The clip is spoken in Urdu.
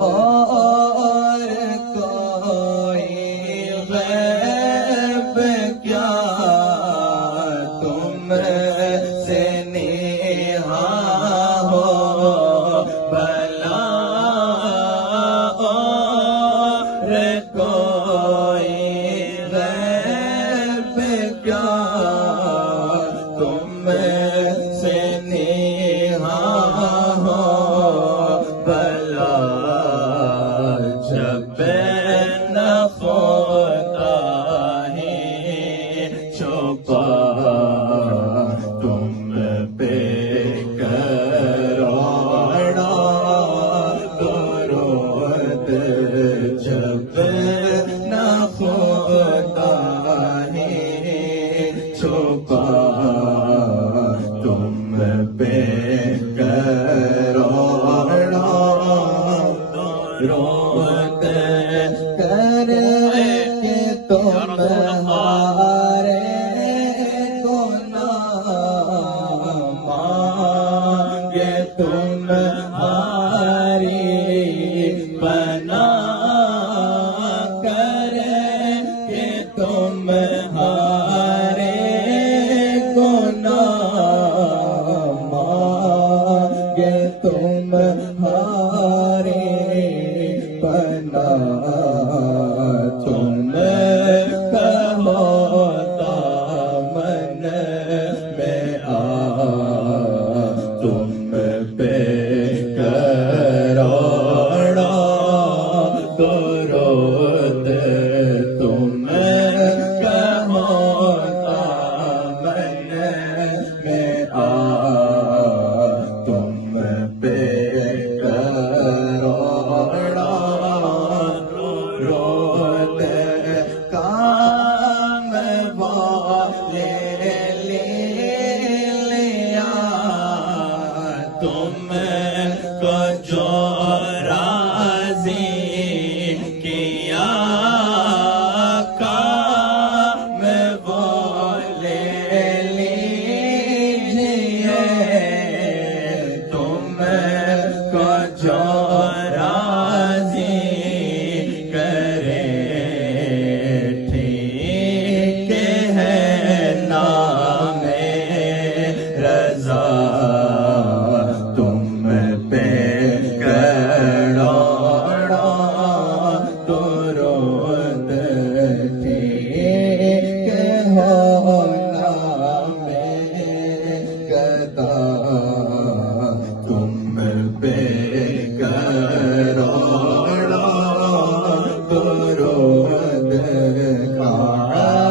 اور کوئی غیب کیا تم سے نیہا ہو بھلا اور کوئی غیب کیا تم سے نیہا ہو بھلا جب نہ خدا ہی چھپا تم پہ کروڑا درود جب نہ خدا ہی چھپا تم پہ کروڑا درود کر کے تمہارے گناہ مانگے تمہاری پناہ کر کے تمہارے گناہ مانگے تمہارے پناہ تم کہو دامن میں آ تم پہ کروڑا درود تم کہو دامن میں آ تم پہ کروڑا درود کام والے لیا تم کو جو راضی کیا کام وہ لے لیجیے تم کو جو راضی کرے ٹھیک ہے نام رضا تم پہ کروڑا درود ٹھیک ہو نام گدا تم پہ کروڑا درود کا